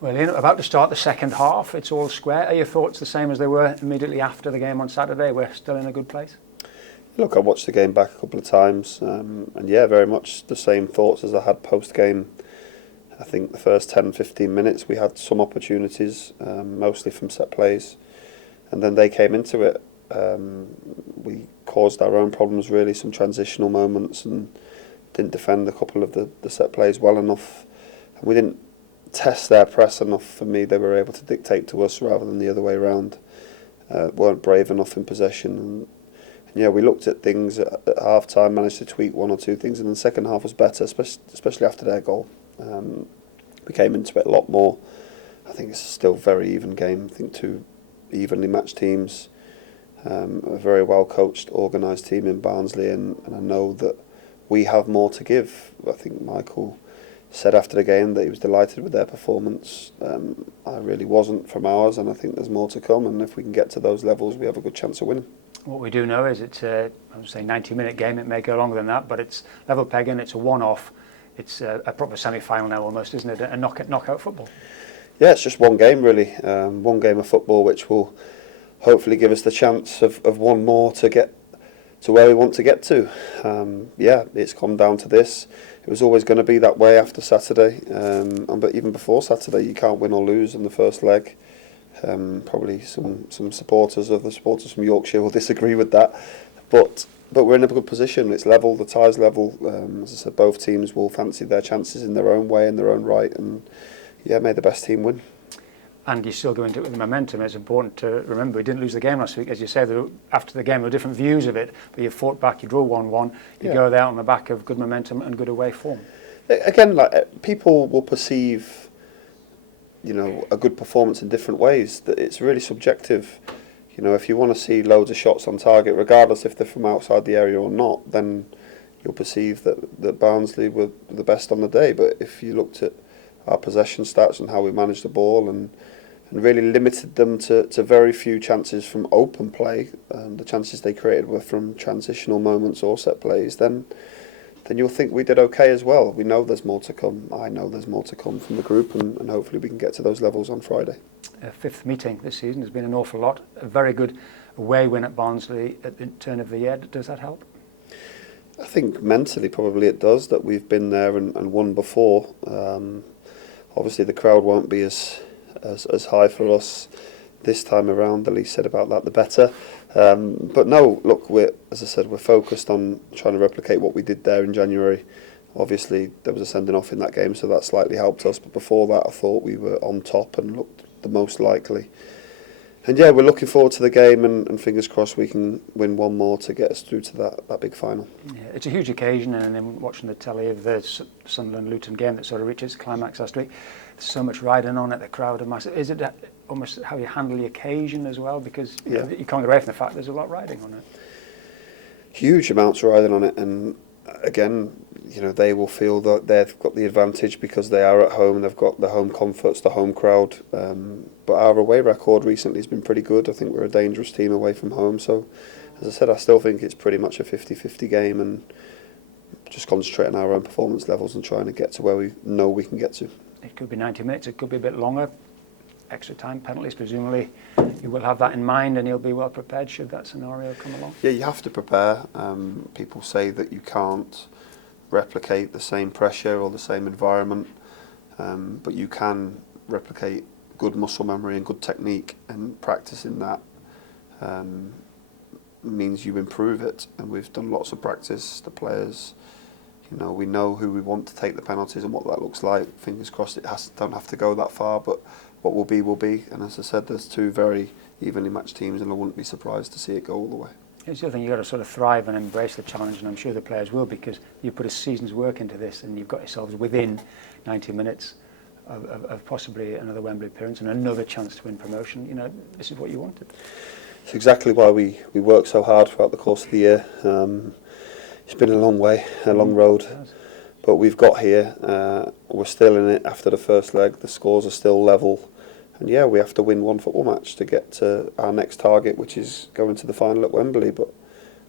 Well, about to start the second half. It's all square. Are your thoughts the same as they were immediately after the game on Saturday? We're still in a good place? Look, I watched the game back a couple of times, and yeah, very much the same thoughts as I had post-game. I think the first 10-15 minutes we had some opportunities, mostly from set plays, and then they came into it. We caused our own problems, really, some transitional moments, and didn't defend a couple of the set plays well enough. And we didn't test their press enough for me. They were able to dictate to us rather than the other way around. Weren't brave enough in possession. And yeah, we looked at things at half time, managed to tweak one or two things, and then the second half was better, especially after their goal. We came into it a lot more. I think it's still a very even game. I think two evenly matched teams, a very well coached, organised team in Barnsley, and I know that we have more to give. I think Michael said after the game that he was delighted with their performance. I really wasn't from ours, and I think there's more to come, and if we can get to those levels we have a good chance of winning. What we do know is it's a 90-minute game. It may go longer than that, but it's level pegging, it's a one-off. It's a proper semi-final now almost, isn't it? A knockout football. Yeah, it's just one game really. One game of football which will hopefully give us the chance of one more to get to where we want to get to. Yeah, it's come down to this. It was always going to be that way after Saturday, but even before Saturday you can't win or lose in the first leg. Probably some supporters from Yorkshire will disagree with that, but we're in a good position. It's level, the tie's level. As I said, both teams will fancy their chances in their own way, in their own right, and yeah, may the best team win. And you still go into it with the momentum. It's important to remember we didn't lose the game last week. As you said, after the game there were different views of it, but you fought back, you drew 1-1, you go there on the back of good momentum and good away form. Again, like, people will perceive a good performance in different ways. That it's really subjective. If you want to see loads of shots on target, regardless if they're from outside the area or not, then you'll perceive that Barnsley were the best on the day. But if you looked at our possession stats and how we managed the ball and really limited them to very few chances from open play, the chances they created were from transitional moments or set plays, then you'll think we did okay as well. We know there's more to come. I know there's more to come from the group, and hopefully we can get to those levels on Friday. Fifth meeting this season has been an awful lot. A very good away win at Barnsley at the turn of the year. Does that help? I think mentally probably it does, that we've been there and won before. Obviously the crowd won't be as high for us this time around. The least said about that, the better. But no, look, as I said, we're focused on trying to replicate what we did there in January. Obviously, there was a sending off in that game, so that slightly helped us. But before that, I thought we were on top and looked the most likely. And yeah, we're looking forward to the game, and fingers crossed we can win one more to get us through to that big final. Yeah, it's a huge occasion, and then watching the telly of the Sunderland-Luton game that sort of reached its climax last week, there's so much riding on it, the crowd are massive. Is it almost how you handle the occasion as well? Because you can't get away from the fact there's a lot riding on it. Huge amounts riding on it, and again, they will feel that they've got the advantage because they are at home, they've got the home comforts, the home crowd. But our away record recently has been pretty good. I think we're a dangerous team away from home. So, as I said, I still think it's pretty much a 50-50 game, and just concentrating on our own performance levels and trying to get to where we know we can get to. It could be 90 minutes, it could be a bit longer. Extra time penalties, presumably you will have that in mind and you'll be well prepared should that scenario come along. Yeah, you have to prepare. People say that you can't replicate the same pressure or the same environment, but you can replicate good muscle memory and good technique, and practicing that means you improve it. And we've done lots of practice. The players, we know who we want to take the penalties and what that looks like. Fingers crossed don't have to go that far, but what will be. And as I said, there's two very evenly matched teams, and I wouldn't be surprised to see it go all the way. It's the other thing, you've got to sort of thrive and embrace the challenge, and I'm sure the players will, because you put a season's work into this and you've got yourselves within 90 minutes of possibly another Wembley appearance and another chance to win promotion. This is what you wanted. It's exactly why we work so hard throughout the course of the year. It's been a long way, a long road, but we've got here. We're still in it after the first leg. The scores are still level, and yeah, we have to win one football match to get to our next target, which is going to the final at Wembley. But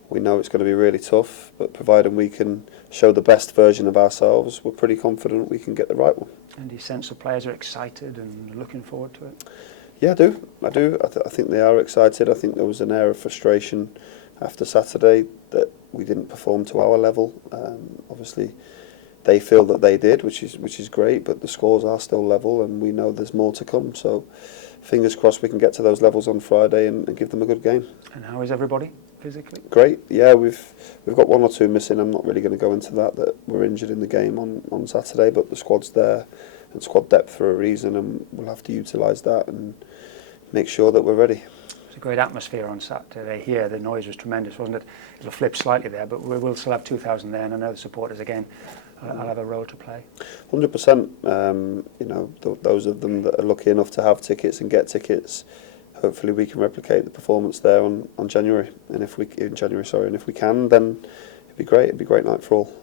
We know it's going to be really tough, but providing we can show the best version of ourselves, we're pretty confident we can get the right one. And do you sense the players are excited and looking forward to it? Yeah, I do. I think they are excited. I think there was an air of frustration after Saturday that we didn't perform to our level. Obviously, they feel that they did, which is great, but the scores are still level, and we know there's more to come. So, fingers crossed we can get to those levels on Friday and give them a good game. And how is everybody physically? Great. Yeah, we've got one or two missing. I'm not really going to go into that were injured in the game on Saturday, but the squad's there and squad depth for a reason, and we'll have to utilise that and make sure that we're ready. It was a great atmosphere on Saturday here. The noise was tremendous, wasn't it? It'll flip slightly there, but we'll still have 2,000 there, and I know the supporters again. I'll have a role to play. 100%. Those of them that are lucky enough to have tickets and get tickets, hopefully we can replicate the performance there on January. And if we can, then it'd be great. It'd be a great night for all.